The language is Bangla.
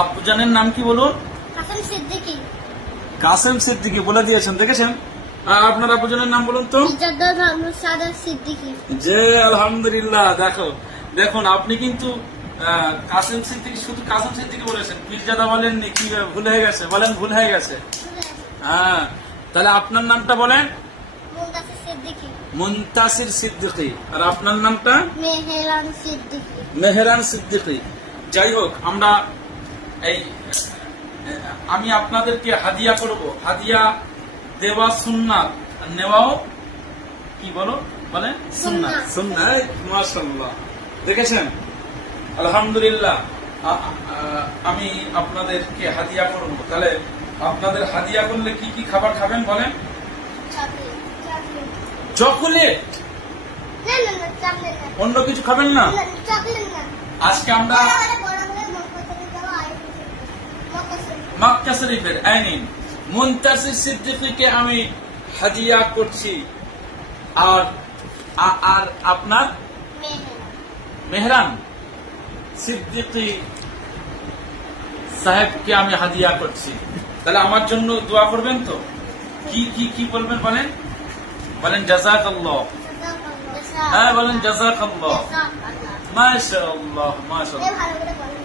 আব্বুজানের নাম কি বলুন? কাসেম সিদ্দিকী। কাসেম সিদ্দিকী বলে দিয়েছেন, দেখেছেন। আপনার আব্বুজানের নাম বলুন তো? মির্জা মোহাম্মদ সাদেক সিদ্দিকী। যে আলহামদুলিল্লাহ, দেখুন আপনি কিন্তু কাসেম সিদ্দিকী, শুধু কাসেম সিদ্দিকী বলেছেন, পীরজাদা বলেননি। কি ভুল হয়ে গেছে? বলেন ভুল হয়ে গেছে। হ্যাঁ, তাহলে আপনার নামটা বলেন। মুনতাসির সিদ্দিকী। মুনতাসির সিদ্দিকী। আর আপনার নামটা? মেহেরান সিদ্দিকী। মেহেরান সিদ্দিকী। যাই হোক, আমরা আমি আপনাদেরকে হাদিয়া করব। হাদিয়া দেওয়া সুন্নাত, নেওয়াও কি বলেন সুন্নাত। সুন্নাত, মাশাআল্লাহ, দেখেছেন। আলহামদুলিল্লাহ, আমি আপনাদেরকে হাদিয়া করব। তাহলে আপনাদের হাদিয়া করলে কি কি খাবার খাবেন বলেন? চকোলেট? অন্য কিছু খাবেন না? আজকে আমরা মক্কা শরীফের আইনিন মুনতাসির সিদ্দিকীকে আমি হাদিয়া করছি। আর আপনার মেহরান সিদ্দিকী সাহেবকে আমি হাদিয়া করছি। তাহলে আমার জন্য দোয়া করবেন তো? কি কি কি বলবেন বলেন? বলেন জাযাকাল্লাহ। হ্যাঁ বলেন জাযাকাল্লাহ। মাশাআল্লাহ, মাশাআল্লাহ।